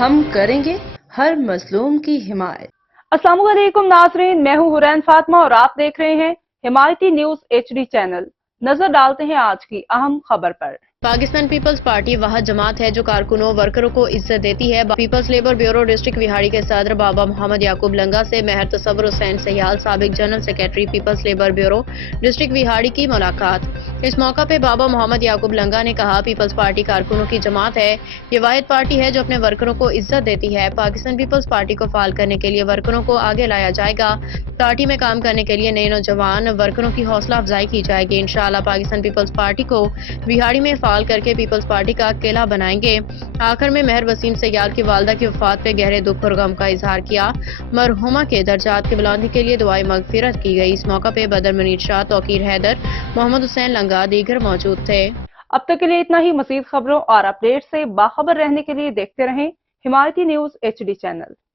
ہم کریں گے ہر مظلوم کی حمایت۔ السلام علیکم ناظرین، میں ہوں حورین فاطمہ اور آپ دیکھ رہے ہیں حمایتی نیوز HD چینل۔ نظر ڈالتے ہیں آج کی اہم خبر پر۔ پاکستان پیپلز پارٹی واحد جماعت ہے جو کارکنوں ورکروں کو عزت دیتی ہے۔ Peoples labour bureau district Vehari کے صدر بابا محمد یعقوب لنگا سے مہر تصور حسین سہیال سابق general secretary peoples labour bureau district Vehari کی ملاقات۔ اس موقع پہ بابا محمد یعقوب لنگا نے کہا پیپلز پارٹی کارکنوں کی جماعت ہے، یہ واحد پارٹی ہے جو اپنے ورکروں کو عزت دیتی ہے۔ پاکستان پیپلز پارٹی کو فعال کرنے کے لیے ورکروں کو آگے لایا جائے گا۔ پارٹی میں کام کرنے کے لیے نئے نوجوان ورکروں کی حوصلہ افزائی کی جائے گی۔ انشاءاللہ پاکستان پیپلز پارٹی کو وہاڑی میں فعال کر کے پیپلز پارٹی کا قلعہ بنائیں گے۔ آخر میں مہر وسیم سیال کی والدہ کی وفات پہ گہرے دکھ اور غم کا اظہار کیا۔ مرحومہ کے درجات کی بلندی کے لیے دعائے مغفرت کی گئی۔ اس موقع پہ بدر منیر شاہ، توقیر حیدر، محمد حسین لنگا دیگر موجود تھے۔ اب تک کے لیے اتنا ہی۔ مزید خبروں اور اپڈیٹ سے باخبر رہنے کے لیے دیکھتے رہیں حمایتی نیوز HD چینل۔